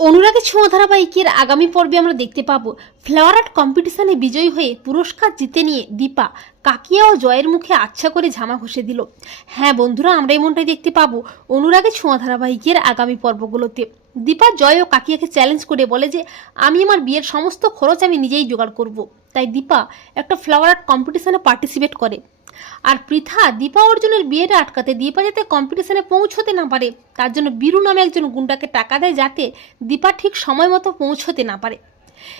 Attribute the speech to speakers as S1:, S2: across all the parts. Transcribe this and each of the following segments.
S1: অনুরাগের ছোঁয়া ধারাবাহিকের আগামী পর্বে আমরা দেখতে পাবো ফ্লাওয়ার আর্ট কম্পিটিশনে বিজয়ী হয়ে পুরস্কার জিতে নিয়ে দীপা কাকিয়া ও জয়ের মুখে আচ্ছা করে ঝামা ঘষে দিল। হ্যাঁ বন্ধুরা, আমরা এমনটাই দেখতে পাবো অনুরাগের ছোঁয়া ধারাবাহিকের আগামী পর্বগুলোতে। দীপা, জয় ও কাকিয়াকে চ্যালেঞ্জ করে বলে যে, আমি আমার বিয়ের সমস্ত খরচ আমি নিজেই জোগাড় করব। তাই দীপা একটা ফ্লাওয়ার আর্ট কম্পিটিশনে পার্টিসিপেট করে। আর পৃথা দীপা অর্জুনের বিয়েটা আটকাতে দীপা যাতে কম্পিটিশনে পৌঁছতে না পারে, তার জন্য বীরু নামে একজন গুন্ডাকে টাকা দেয় যাতে দীপা ঠিক সময় মতো পৌঁছতে না পারে।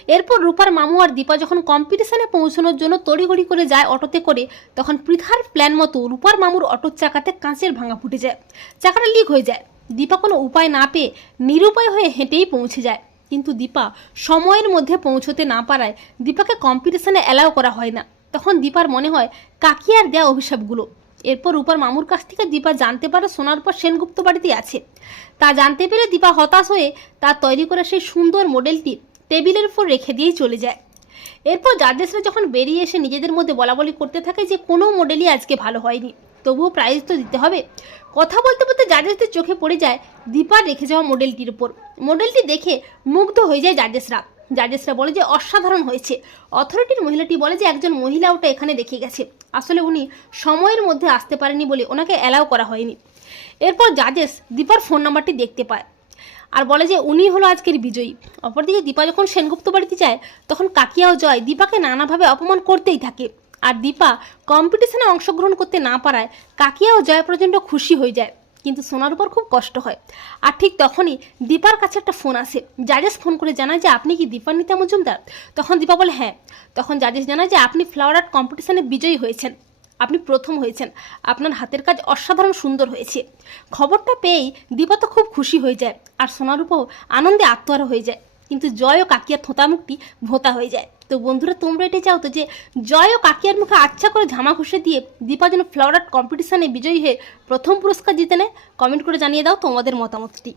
S1: এরপর রূপার মামু আর দীপা যখন কম্পিটিশনে পৌঁছানোর জন্য তড়িঘড়ি করে যায় অটোতে করে, তখন পৃথার প্ল্যান মতো রূপার মামুর অটোর চাকাতে কাঁচের ভাঙা ফুটে যায়। চাকাটা লিক হয়ে যায়। দীপা কোনো উপায় না পেয়ে নিরুপায় হয়ে হেঁটেই পৌঁছে যায়। কিন্তু দীপা সময়ের মধ্যে পৌঁছতে না পারায় দীপাকে কম্পিটিশনে অ্যালাউ করা হয় না। তখন দীপার মনে হয় কাকিয়ার দেয়া অভিশাপগুলো। এরপর রূপার মামুর কাছ থেকে দীপা জানতে পারে সোনার পর সেনগুপ্ত বাড়িতে আছে। তা জানতে পেরে দীপা হতাশ হয়ে তার তৈরি করা সেই সুন্দর মডেলটি টেবিলের উপর রেখে দিয়েই চলে যায়। এরপর জাজেসরা যখন বেরিয়ে এসে নিজেদের মধ্যে বলাবলি করতে থাকে যে কোনো মডেলই আজকে ভালো হয়নি, তবুও প্রাইজ তো দিতে হবে। কথা বলতে বলতে জাজেসদের চোখে পড়ে যায় দীপার রেখে যাওয়া মডেলটির উপর। মডেলটি দেখে মুগ্ধ হয়ে যায় জাজেসরা জাজেসরা বলে যে অসাধারণ হয়েছে। অথরিটির মহিলাটি বলে যে একজন মহিলা ওটা এখানে রেখে গেছে। আসলে উনি সময়ের মধ্যে আসতে পারেনি বলে ওনাকে অ্যালাউ করা হয়নি। এরপর জাজেস দীপার ফোন নাম্বারটি দেখতে পায় আর বলে যে উনি হলো আজকের বিজয়ী। অপরদিকে দীপা যখন সেনগুপ্ত বাড়িতে যায়, তখন কাকিয়া ও জয় দীপাকে নানাভাবে অপমান করতেই থাকে। আর দীপা কম্পিটিশনে অংশগ্রহণ করতে না পারায় কাকিয়া ও জয় প্রচণ্ড খুশি হয়ে যায়। কিন্তু সোনার উপর খুব কষ্ট হয়। আর ঠিক তখনই দীপার কাছে একটা ফোন আসে। জাজেস ফোন করে জানায় যে, আপনি কি দীপান্বিতা মজুমদার? তখন দীপা বলে হ্যাঁ। তখন জাজেস জানায় যে, আপনি ফ্লাওয়ার আর্ট কম্পিটিশনে বিজয়ী হয়েছেন। আপনি প্রথম হয়েছেন। আপনার হাতের কাজ অসাধারণ সুন্দর হয়েছে। খবরটা পেয়েই দীপা তো খুব খুশি হয়ে যায়। আর সোনারূপও আনন্দে আত্মহারা হয়ে যায়। কিন্তু জয় ও কাকিয়ার থোঁতামুখটি ভোঁতা হয়ে যায়। তো বন্ধুরা, তোমরা এটা চাও তো যে জয় ও কাকিয়ার মুখে আচ্ছা করে ঝামা ঘষে দিয়ে দীপা যেন ফ্লাওয়ার আর্ট কম্পিটিশনে বিজয়ী হয়ে প্রথম পুরস্কার জিতে নেয়? কমেন্ট করে জানিয়ে দাও তোমাদের মতামতটি।